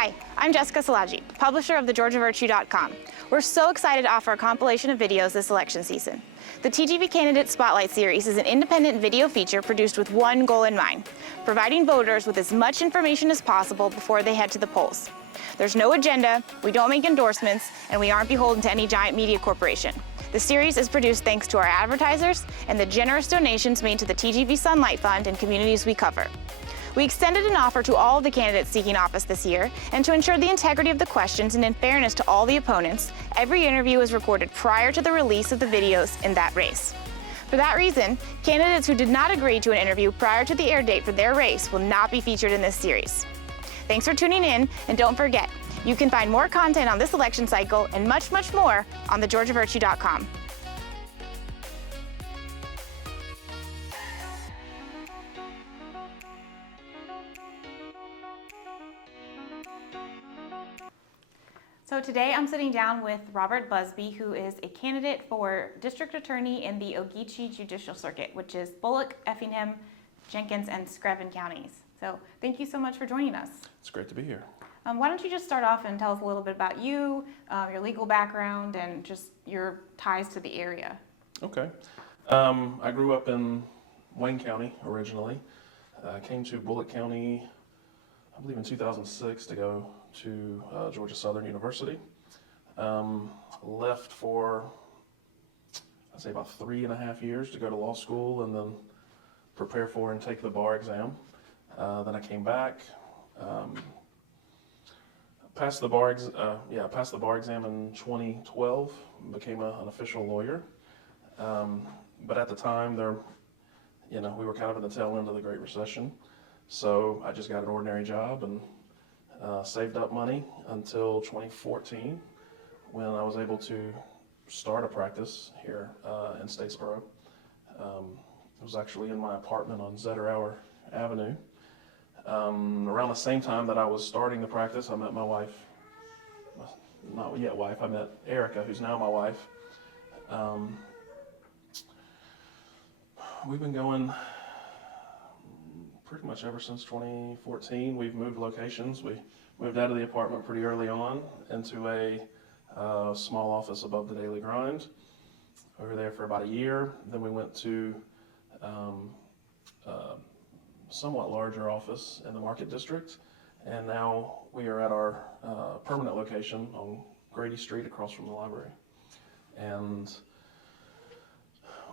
Hi, I'm Jessica Salaji, publisher of thegeorgiavirtue.com. We're so excited to offer a compilation of videos this election season. The TGV Candidate Spotlight Series is an independent video feature produced with one goal in mind: providing voters with as much information as possible before they head to the polls. There's no agenda, we don't make endorsements, and we aren't beholden to any giant media corporation. The series is produced thanks to our advertisers and the generous donations made to the TGV Sunlight Fund and communities we cover. We extended an offer to all of the candidates seeking office this year, and to ensure the integrity of the questions and in fairness to all the opponents, every interview is recorded prior to the release of the videos in that race. For that reason, candidates who did not agree to an interview prior to the air date for their race will not be featured in this series. Thanks for tuning in, and don't forget, you can find more content on this election cycle and much, much more on thegeorgiavirtue.com. So today I'm sitting down with Robert Busbee, who is a candidate for district attorney in the Ogeechee Judicial Circuit, which is Bulloch, Effingham, Jenkins, and Screven counties. So thank you so much for joining us. It's great to be here. Why don't you just start off and tell us a little bit about you, your legal background, and just your ties to the area. Okay. I grew up in Wayne County originally. I came to Bulloch County, I believe in 2006, to go to Georgia Southern University. Left for, I'd say, about 3.5 years to go to law school and then prepare for and take the bar exam. Then I came back, passed the bar exam in 2012, became an official lawyer. But at the time, we were kind of in the tail end of the Great Recession, so I just got an ordinary job and saved up money until 2014, when I was able to start a practice here in Statesboro. It was actually in my apartment on Zetterauer Avenue. Around the same time that I was starting the practice, I met my wife. Not yet wife, I met Erica, who's now my wife. We've been going pretty much ever since 2014. We've moved locations. We moved out of the apartment pretty early on into a small office above the Daily Grind. We were there for about a year. Then we went to somewhat larger office in the Market District, and now we are at our permanent location on Grady Street across from the library. And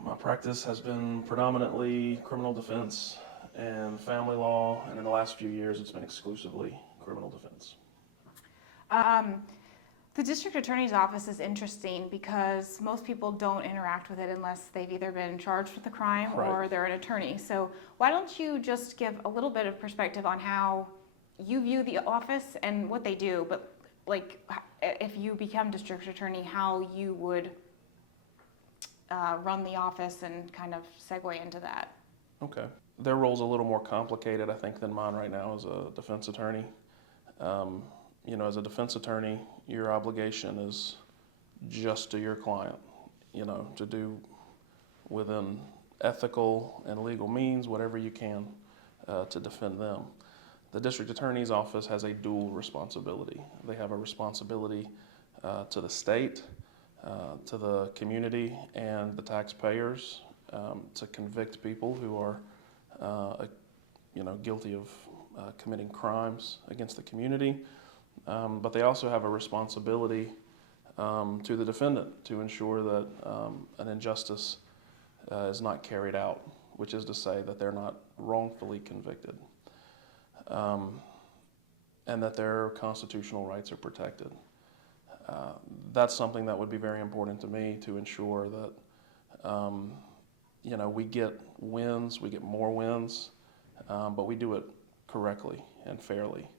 my practice has been predominantly criminal defense and family law, and in the last few years it's been exclusively criminal defense. The district attorney's office is interesting because most people don't interact with it unless they've either been charged with a crime or they're an attorney. So why don't you just give a little bit of perspective on how you view the office and what they do, but like if you become district attorney, how you would run the office and kind of segue into that. Okay. Their role's a little more complicated, I think, than mine right now as a defense attorney. As a defense attorney, your obligation is just to your client, to do within ethical and legal means whatever you can to defend them. The district attorney's office has a dual responsibility. They have a responsibility to the state, to the community, and the taxpayers to convict people who are guilty of committing crimes against the community. But they also have a responsibility to the defendant to ensure that an injustice is not carried out, which is to say that they're not wrongfully convicted, and that their constitutional rights are protected. That's something that would be very important to me, to ensure that we get wins, we get more wins, but we do it correctly and fairly.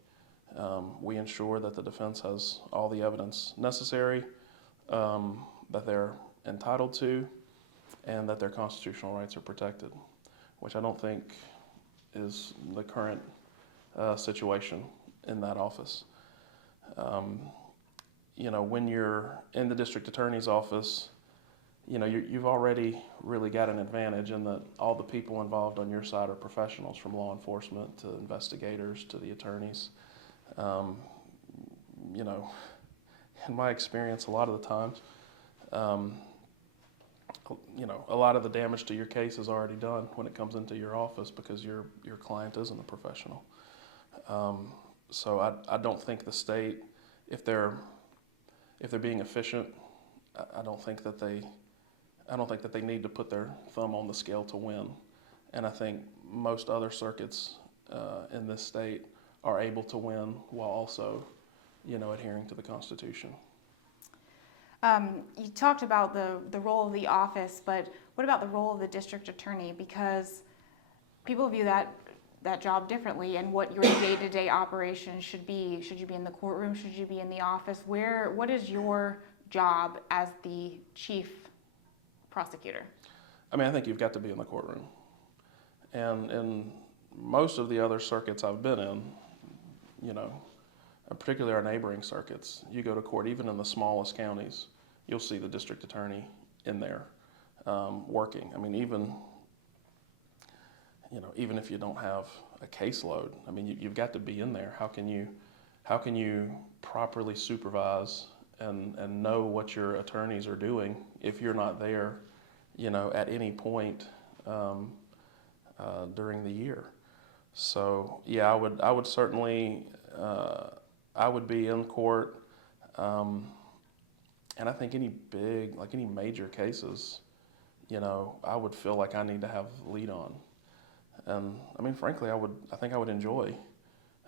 We ensure that the defense has all the evidence necessary that they're entitled to, and that their constitutional rights are protected, which I don't think is the current situation in that office. When you're in the district attorney's office, you've already really got an advantage in that all the people involved on your side are professionals, from law enforcement to investigators to the attorneys. you know, in my experience, a lot of the times, you know, a lot of the damage to your case is already done when it comes into your office because your client isn't a professional. So I don't think the state, if they're being efficient, I don't think that they need to put their thumb on the scale to win. And I think most other circuits in this state are able to win while also, you know, adhering to the Constitution. You talked about the role of the office, but what about the role of the district attorney? Because people view that job differently, and what your day-to-day operation should be. Should you be in the courtroom? Should you be in the office? What is your job as the chief prosecutor? I mean, I think you've got to be in the courtroom. And in most of the other circuits I've been in, you know, particularly our neighboring circuits, you go to court, even in the smallest counties, you'll see the district attorney in there working. I mean, even if you don't have a caseload, I mean, you've got to be in there. How can you properly supervise and know what your attorneys are doing if you're not there, you know, at any point during the year? So yeah, I would certainly I would be in court, and I think any major cases, you know, I would feel like I need to have lead on. And I mean, frankly, I think I would enjoy.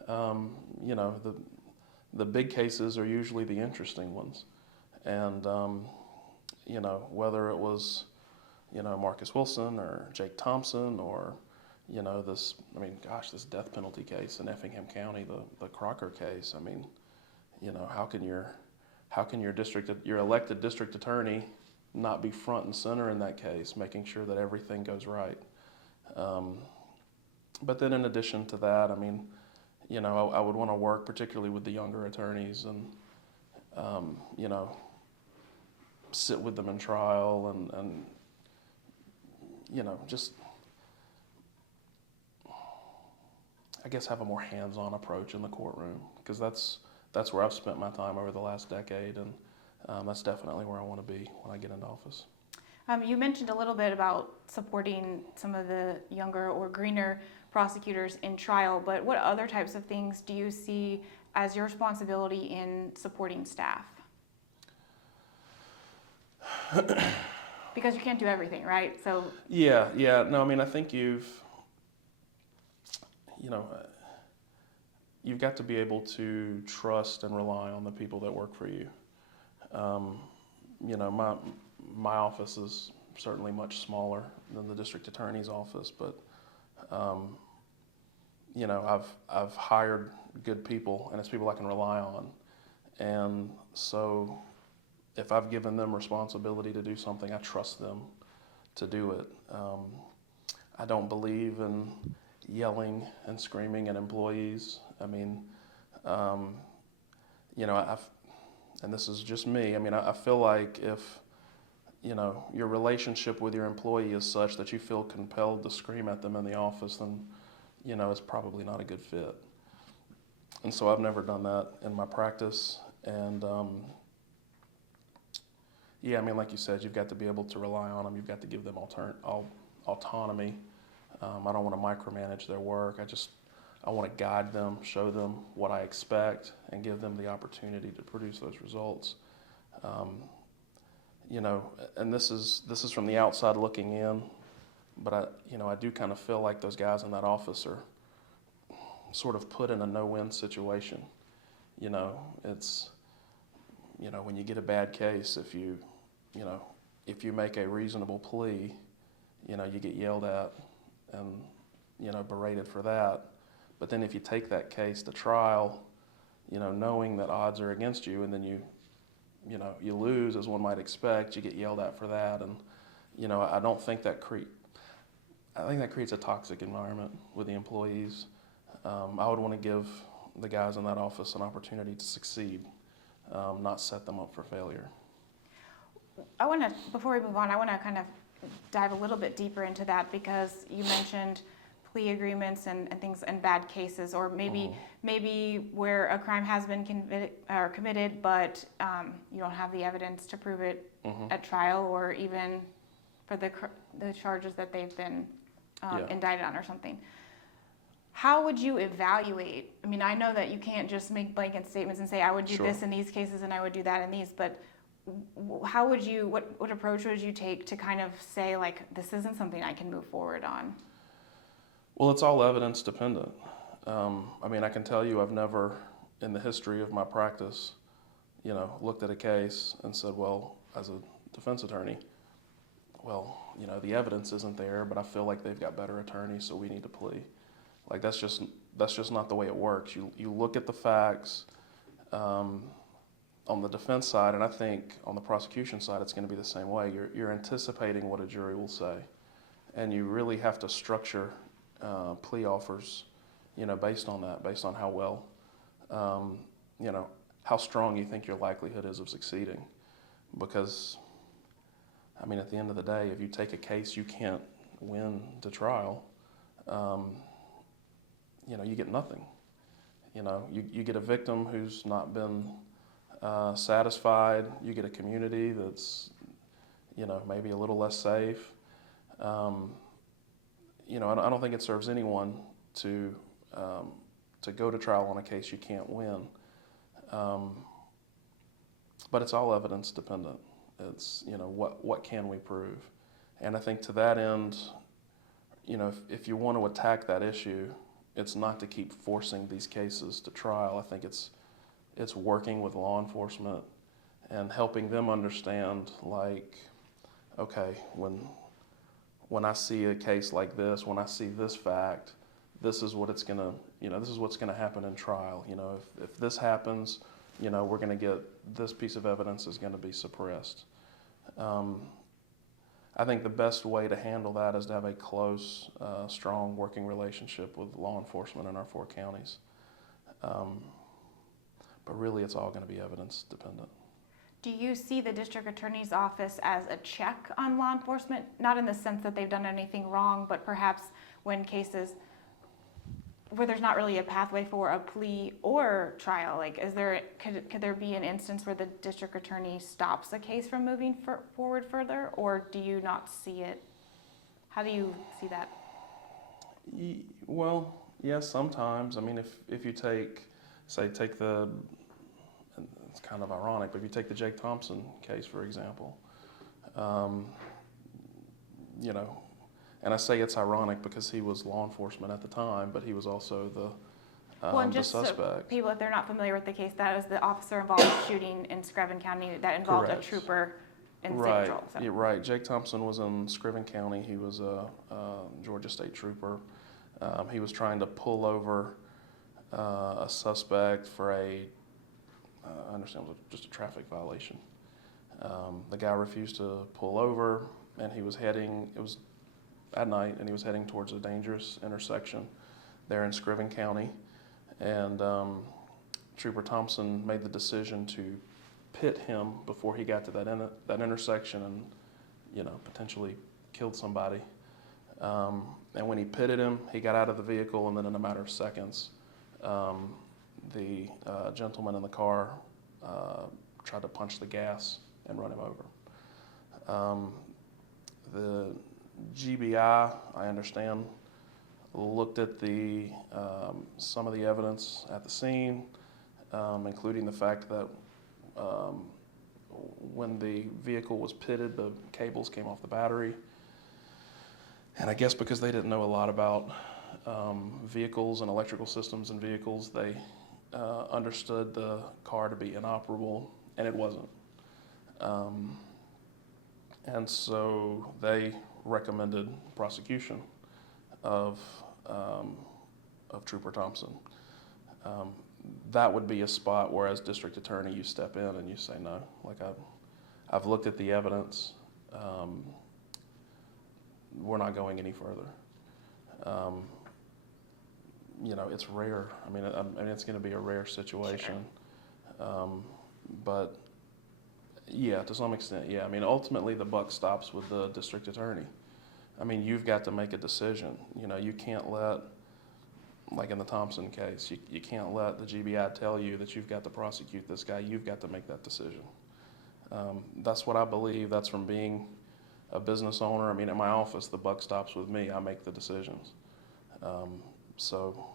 You know, the big cases are usually the interesting ones, and you know, whether it was, you know, Marcus Wilson or Jake Thompson or, you know, this death penalty case in Effingham County, the Crocker case. I mean, you know, how can your elected district attorney not be front and center in that case, making sure that everything goes right? But then in addition to that, I mean, you know, I would want to work particularly with the younger attorneys and, you know, sit with them in trial and you know, just, I guess, have a more hands-on approach in the courtroom, because that's where I've spent my time over the last decade, and that's definitely where I want to be when I get into office. You mentioned a little bit about supporting some of the younger or greener prosecutors in trial, but what other types of things do you see as your responsibility in supporting staff? Because you can't do everything, right? So yeah. No, I mean, I think you've got to be able to trust and rely on the people that work for you. You know, my office is certainly much smaller than the district attorney's office, but you know, I've hired good people, and it's people I can rely on. And so if I've given them responsibility to do something, I trust them to do it. I don't believe in yelling and screaming at employees. I mean, you know, and this is just me, I mean, I feel like if, you know, your relationship with your employee is such that you feel compelled to scream at them in the office, then, you know, it's probably not a good fit. And so I've never done that in my practice. And yeah, I mean, like you said, you've got to be able to rely on them. You've got to give them autonomy. I don't want to micromanage their work. I want to guide them, show them what I expect, and give them the opportunity to produce those results. You know, and this is from the outside looking in, but I do kind of feel like those guys in that office are sort of put in a no-win situation. You know, it's, you know, when you get a bad case, if you make a reasonable plea, you know, you get yelled at and, you know, berated for that. But then if you take that case to trial, you know, knowing that odds are against you, and then you lose, as one might expect, you get yelled at for that. And, you know, I think that creates a toxic environment with the employees. I would want to give the guys in that office an opportunity to succeed, not set them up for failure. Before we move on, I want to kind of dive a little bit deeper into that, because you mentioned plea agreements and things and bad cases, or maybe where a crime has been committed, but you don't have the evidence to prove it at trial, or even for the charges that they've been indicted on or something. How would you evaluate? I mean, I know that you can't just make blanket statements and say, I would do this in these cases and I would do that in these, but how would you, what approach would you take to kind of say, like, this isn't something I can move forward on? Well, it's all evidence dependent. I mean, I can tell you I've never, in the history of my practice, looked at a case and said, well, as a defense attorney, well, the evidence isn't there, but I feel like they've got better attorneys, so we need to plea. Like, that's just not the way it works. You look at the facts on the defense side, and I think on the prosecution side it's going to be the same way. You're anticipating what a jury will say, and you really have to structure plea offers, based on that, based on how well, how strong you think your likelihood is of succeeding. Because, I mean, at the end of the day, if you take a case you can't win to trial, you get nothing. You get a victim who's not been satisfied. You get a community that's, maybe a little less safe. I don't think it serves anyone to go to trial on a case you can't win. But it's all evidence dependent. It's, what can we prove? And I think to that end, if you want to attack that issue, it's not to keep forcing these cases to trial. I think it's working with law enforcement and helping them understand, like, okay, when I see a case like this, when I see this fact, this is what it's gonna, this is what's gonna happen in trial. If this happens, we're gonna get this piece of evidence is gonna be suppressed. I think the best way to handle that is to have a close, strong working relationship with law enforcement in our 4 counties. But really, it's all going to be evidence dependent. Do you see the district attorney's office as a check on law enforcement? Not in the sense that they've done anything wrong, but perhaps when cases where there's not really a pathway for a plea or trial, like, could there be an instance where the district attorney stops a case from moving forward further, or do you not see it? How do you see that? Well, yes, sometimes. I mean, if you take the, it's kind of ironic, but if you take the Jake Thompson case, for example, and I say it's ironic because he was law enforcement at the time, but he was also the suspect. So people, if they're not familiar with the case, that was the officer involved in shooting in Screven County that involved Correct. A trooper in Right. Central. So. Yeah, right. Jake Thompson was in Screven County. He was a Georgia State trooper. He was trying to pull over a suspect for I understand it was just a traffic violation. The guy refused to pull over, and he was heading, it was at night, and he was heading towards a dangerous intersection there in Screven County. And Trooper Thompson made the decision to pit him before he got to that intersection and, potentially killed somebody. And when he pitted him, he got out of the vehicle, and then in a matter of seconds, the gentleman in the car tried to punch the gas and run him over. The GBI, I understand, looked at some of the evidence at the scene, including the fact that when the vehicle was pitted, the cables came off the battery. And I guess because they didn't know a lot about vehicles and electrical systems in vehicles, they understood the car to be inoperable, and it wasn't. And so they recommended prosecution of Trooper Thompson. That would be a spot where, as district attorney, you step in and you say no. Like, I've looked at the evidence. We're not going any further. It's rare. I mean, it's going to be a rare situation. Sure. But yeah, to some extent, yeah. I mean, ultimately the buck stops with the district attorney. I mean, you've got to make a decision. You can't let, like in the Thompson case, you can't let the GBI tell you that you've got to prosecute this guy. You've got to make that decision. That's what I believe. That's from being a business owner. I mean, at my office, the buck stops with me. I make the decisions. So,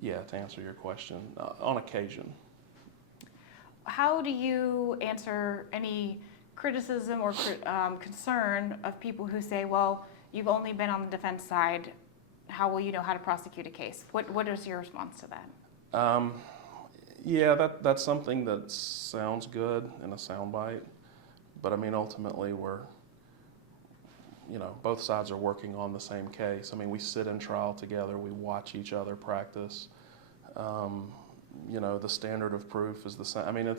yeah, to answer your question, on occasion. How do you answer any criticism or concern of people who say, well, you've only been on the defense side, how will you know how to prosecute a case? What is your response to that? Yeah, that's something that sounds good in a soundbite, but I mean, ultimately both sides are working on the same case. I mean, we sit in trial together, we watch each other practice. The standard of proof is the same. I mean,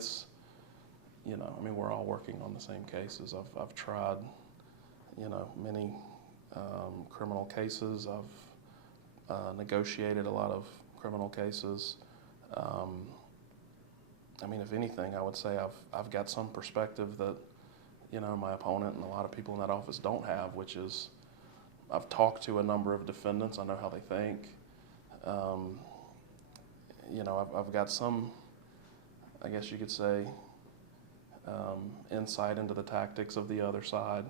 we're all working on the same cases. I've tried, many criminal cases. I've negotiated a lot of criminal cases. I mean, if anything, I would say I've got some perspective that, my opponent and a lot of people in that office don't have, which is I've talked to a number of defendants. I know how they think. I've got some, I guess you could say, insight into the tactics of the other side.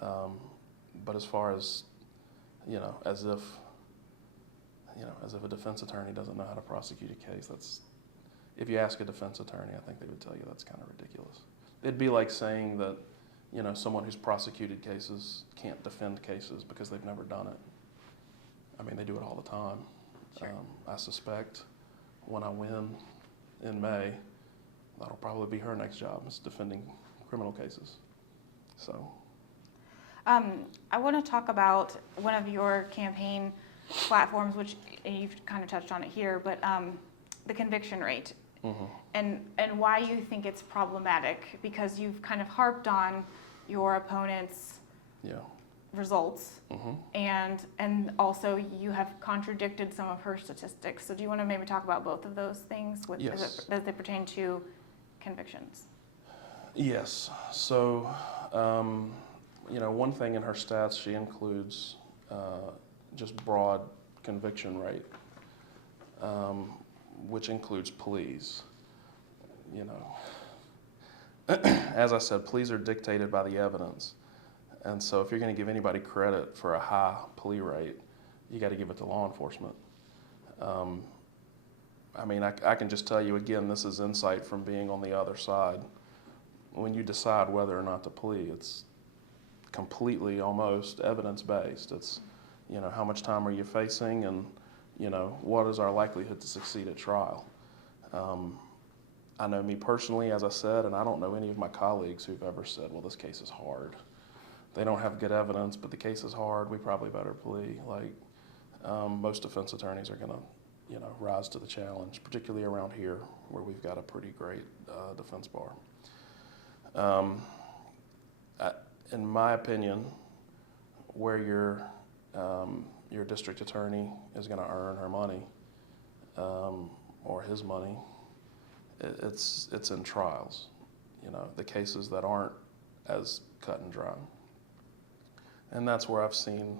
But as far as, as if a defense attorney doesn't know how to prosecute a case, if you ask a defense attorney, I think they would tell you that's kind of ridiculous. It'd be like saying that, someone who's prosecuted cases can't defend cases because they've never done it. I mean, they do it all the time. Sure. I suspect when I win in May, that'll probably be her next job, is defending criminal cases. So. I want to talk about one of your campaign platforms, which you've kind of touched on it here, but the conviction rate. Mm-hmm. And why you think it's problematic, because you've kind of harped on your opponent's results, mm-hmm. and also you have contradicted some of her statistics. So do you want to maybe talk about both of those things Yes. as they pertain to convictions? Yes. So, one thing in her stats, she includes just broad conviction rate, which includes pleas. As I said, pleas are dictated by the evidence. And so if you're going to give anybody credit for a high plea rate, you got to give it to law enforcement. I can just tell you again, this is insight from being on the other side. When you decide whether or not to plea, it's completely almost evidence-based. It's, how much time are you facing, and, what is our likelihood to succeed at trial? I know me personally, as I said, and I don't know any of my colleagues who've ever said, well, this case is hard. They don't have good evidence, but the case is hard, we probably better plea. Most defense attorneys are gonna, rise to the challenge, particularly around here where we've got a pretty great defense bar. In my opinion, where your district attorney is gonna earn her money, or his money, it's in trials, the cases that aren't as cut and dry. And that's where I've seen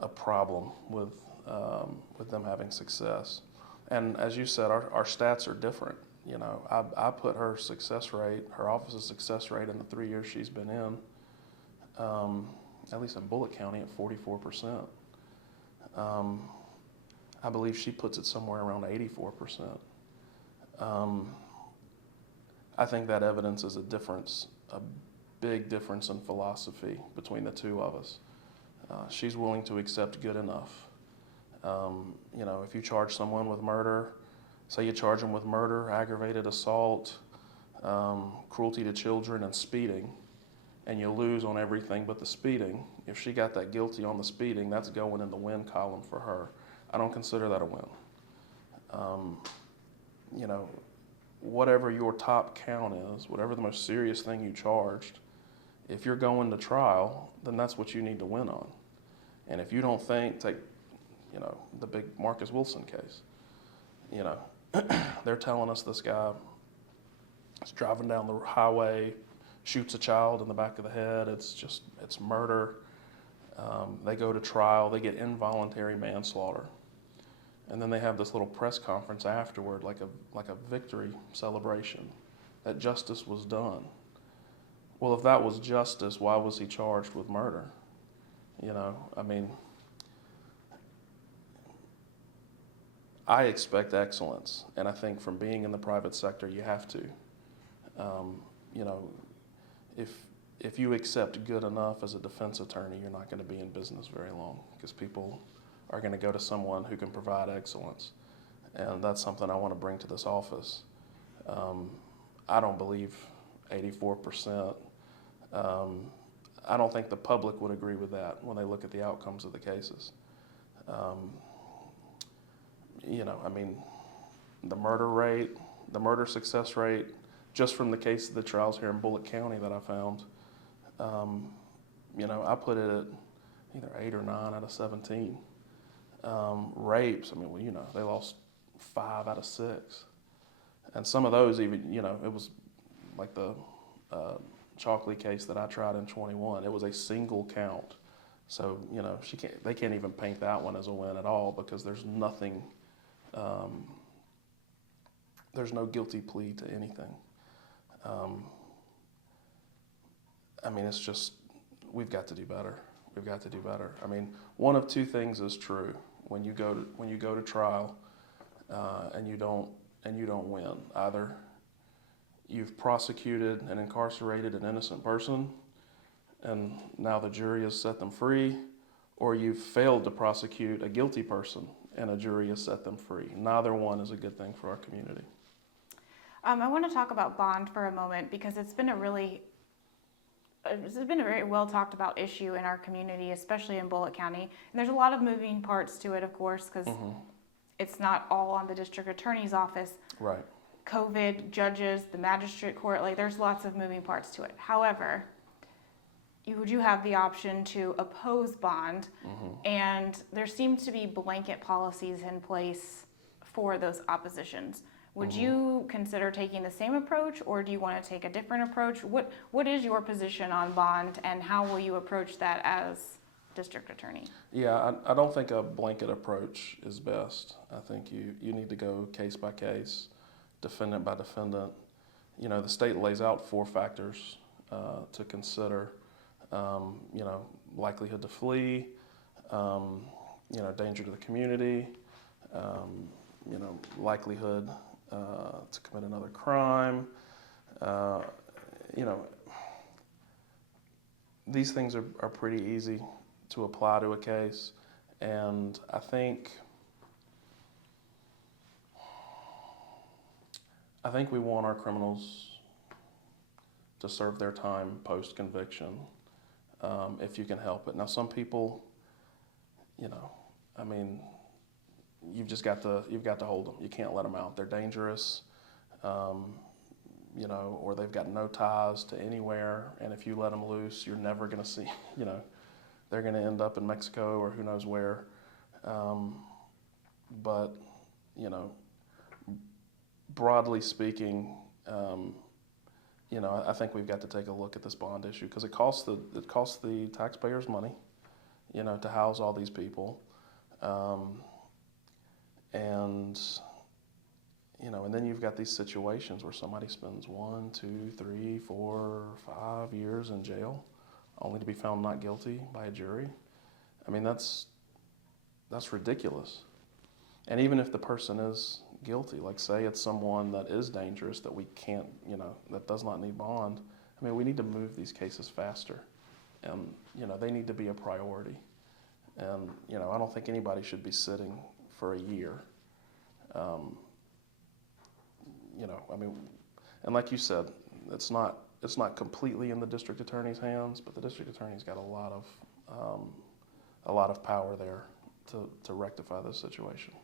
a problem with them having success. And as you said, our stats are different. I put her success rate, her office's success rate in the 3 years she's been in, at least in Bulloch County, at 44%. I believe she puts it somewhere around 84%. I think that evidence is a big difference in philosophy between the two of us. She's willing to accept good enough. If you charge someone with murder, say you charge them with murder, aggravated assault, cruelty to children, and speeding, and you lose on everything but the speeding, if she got that guilty on the speeding, that's going in the win column for her. I don't consider that a win. Whatever your top count is, whatever the most serious thing you charged, if you're going to trial, then that's what you need to win on. And if you don't think, take, the big Marcus Wilson case, they're telling us this guy is driving down the highway, shoots a child in the back of the head. It's murder. They go to trial. They get involuntary manslaughter. And then they have this little press conference afterward, like a victory celebration, that justice was done. Well, if that was justice, why was he charged with murder? I mean, I expect excellence, and I think from being in the private sector, you have to. If you accept good enough as a defense attorney, you're not going to be in business very long, because people are going to go to someone who can provide excellence. And that's something I want to bring to this office. I don't believe 84%. I don't think the public would agree with that when they look at the outcomes of the cases. I mean, the murder success rate, just from the case of the trials here in Bulloch County that I found, I put it at either 8 or 9 out of 17. Rapes, I mean, they lost 5 out of 6. And some of those even, it was like the Chalkley case that I tried in 21. It was a single count. So, they can't even paint that one as a win at all, because there's nothing, there's no guilty plea to anything. I mean, it's just, we've got to do better. We've got to do better. I mean, one of two things is true when you go to trial, and you don't win. Either you've prosecuted and incarcerated an innocent person, and now the jury has set them free, or you've failed to prosecute a guilty person and a jury has set them free. Neither one is a good thing for our community. I want to talk about bond for a moment, because it's been a very well talked about issue in our community, especially in Bulloch County. And there's a lot of moving parts to it, of course, because it's not all on the district attorney's office. Right. COVID, judges, the magistrate court, there's lots of moving parts to it. However, you do have the option to oppose bond, and there seems to be blanket policies in place for those oppositions. Would you consider taking the same approach, or do you want to take a different approach? What is your position on bond, and how will you approach that as district attorney? Yeah, I don't think a blanket approach is best. I think you need to go case by case, defendant by defendant. The state lays out 4 factors to consider. Likelihood to flee, danger to the community, likelihood to commit another crime. These things are pretty easy to apply to a case, and I think we want our criminals to serve their time post-conviction, if you can help it. Now, some people, you've got to hold them. You can't let them out. They're dangerous, or they've got no ties to anywhere. And if you let them loose, you're never going to see, they're going to end up in Mexico or who knows where. But, broadly speaking, I think we've got to take a look at this bond issue, because it costs the taxpayers money, to house all these people. And then you've got these situations where somebody spends 1, 2, 3, 4, 5 years in jail, only to be found not guilty by a jury. I mean, that's ridiculous. And even if the person is guilty, like say it's someone that is dangerous that we can't, that does not need bond, I mean, we need to move these cases faster. And, they need to be a priority. And, I don't think anybody should be sitting for a year. And like you said, it's not completely in the district attorney's hands, but the district attorney's got a lot of power there to rectify this situation.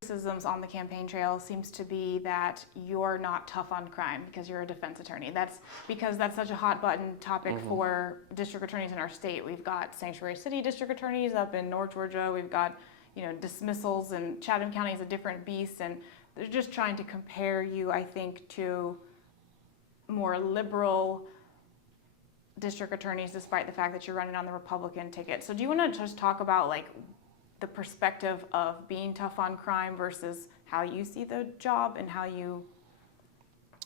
Criticisms on the campaign trail seems to be that you're not tough on crime because you're a defense attorney. That's because that's such a hot button topic for district attorneys in our state. We've got sanctuary city district attorneys up in North Georgia. We've got dismissals, and Chatham County is a different beast, and they're just trying to compare you, I think, to more liberal district attorneys, despite the fact that you're running on the Republican ticket. So do you want to just talk about like the perspective of being tough on crime versus how you see the job and how you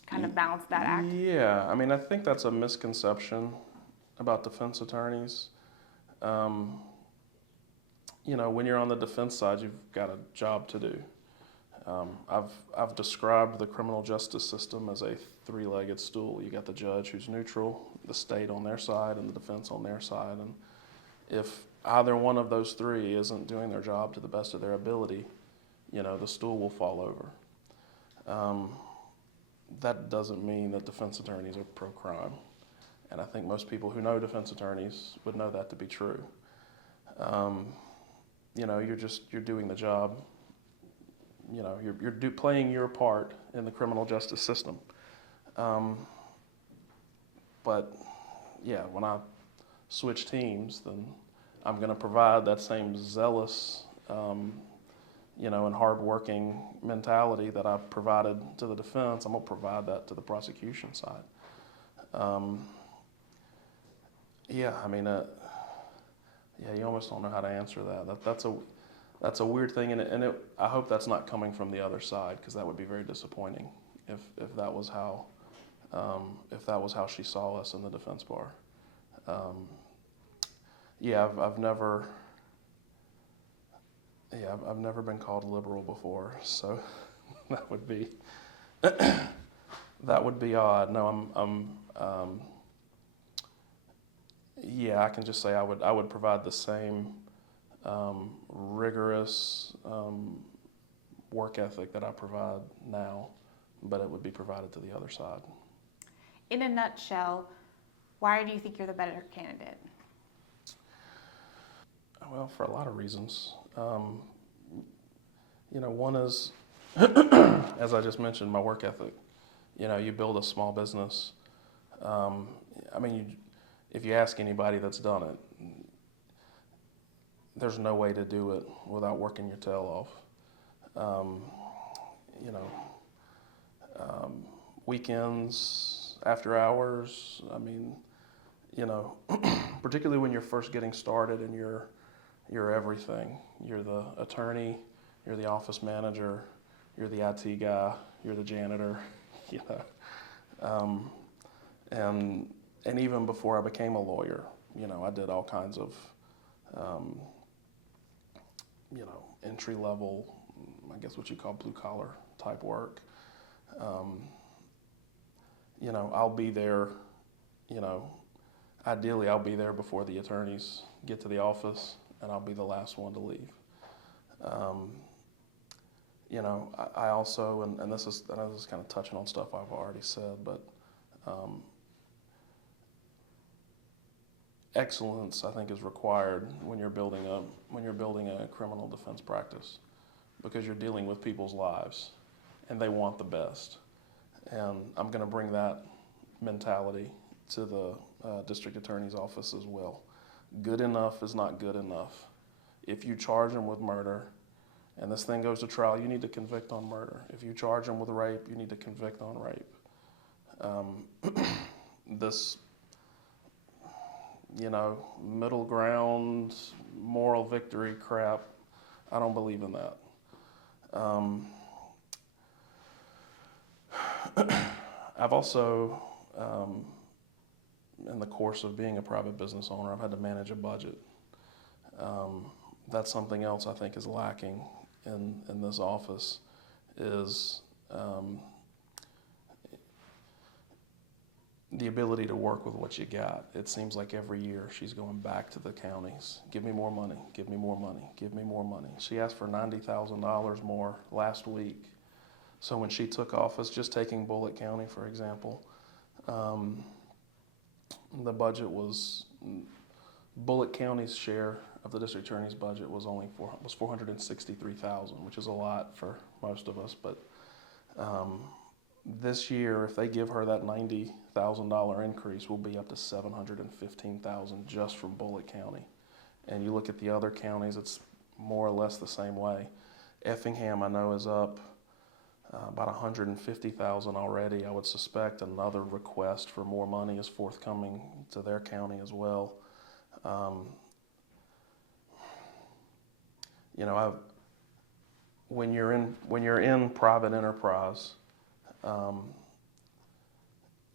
kind of balance that act? Yeah, I mean, I think that's a misconception about defense attorneys. You know, when you're on the defense side, you've got a job to do. I've described the criminal justice system as a three-legged stool. You got the judge who's neutral, the state on their side, and the defense on their side. And if either one of those three isn't doing their job to the best of their ability, you know, the stool will fall over. That doesn't mean that defense attorneys are pro-crime. And I think most people who know defense attorneys would know that to be true. You know, you're doing the job. You know, you're playing your part in the criminal justice system. But yeah, when I switch teams, then I'm going to provide that same zealous, you know, and hardworking mentality that I provided to the defense. I'm going to provide that to the prosecution side. Yeah, I mean, yeah, you almost don't know how to answer that. That's a weird thing, and I hope that's not coming from the other side, because that would be very disappointing if that was how she saw us in the defense bar. Yeah, I've never been called liberal before, so that would be odd. No, yeah, I can just say I would provide the same rigorous work ethic that I provide now, but it would be provided to the other side. In a nutshell, why do you think you're the better candidate? Well, for a lot of reasons. You know, one is, as I just mentioned, my work ethic. You know, you build a small business. I mean, if you ask anybody that's done it, there's no way to do it without working your tail off. You know, weekends, after hours. I mean, you know, particularly when you're first getting started and you're everything. You're the attorney, you're the office manager, you're the IT guy, you're the janitor. You know, and even before I became a lawyer, you know, I did all kinds of you know, entry level, I guess what you call blue collar type work. You know, I'll be there, you know, ideally I'll be there before the attorneys get to the office, and I'll be the last one to leave. You know, I also, and this is kind of touching on stuff I've already said, but excellence, I think, is required when you're building a criminal defense practice, because you're dealing with people's lives, and they want the best. And I'm going to bring that mentality to the district attorney's office as well. Good enough is not good enough. If you charge them with murder, and this thing goes to trial, you need to convict on murder. If you charge them with rape, you need to convict on rape. This, you know, middle ground, moral victory crap, I don't believe in that. I've also, in the course of being a private business owner, I've had to manage a budget. That's something else I think is lacking in this office, is the ability to work with what you got. It seems like every year she's going back to the counties. Give me more money, give me more money, give me more money. She asked for $90,000 more last week. So when she took office, just taking Bulloch County, for example, the budget was, Bulloch County's share of the district attorney's budget was only $463,000, which is a lot for most of us. But this year, if they give her that $90,000 increase, we'll be up to $715,000 just from Bulloch County. And you look at the other counties, it's more or less the same way. Effingham, I know, is up about 150,000 already. I would suspect another request for more money is forthcoming to their county as well. You know, when you're in private enterprise,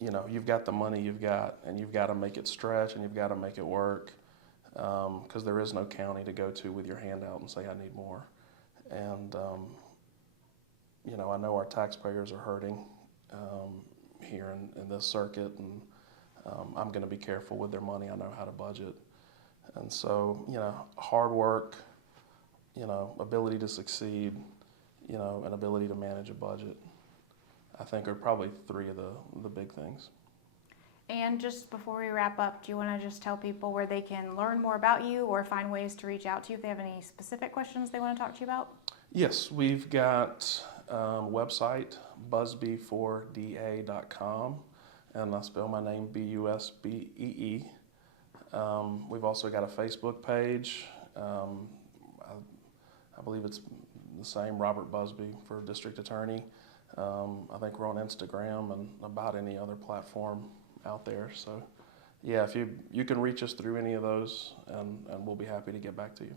you know, you've got the money you've got, and you've got to make it stretch, and you've got to make it work, because there is no county to go to with your hand out and say, I need more. And you know, I know our taxpayers are hurting here in this circuit, and I'm going to be careful with their money. I know how to budget. And so, you know, hard work, you know, ability to succeed, you know, and ability to manage a budget, I think are probably three of the big things. And just before we wrap up, do you want to just tell people where they can learn more about you or find ways to reach out to you if they have any specific questions they want to talk to you about? Yes, we've got a website, busbee4da.com, and I spell my name B-U-S-B-E-E. We've also got a Facebook page. I believe it's the same, Robert Busbee for District Attorney. I think we're on Instagram and about any other platform out there. So yeah, if you can reach us through any of those, and we'll be happy to get back to you.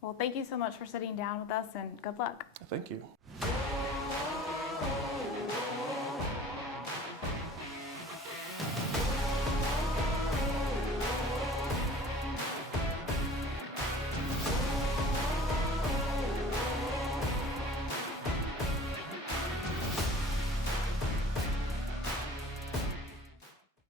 Well, thank you so much for sitting down with us, and good luck. Thank you.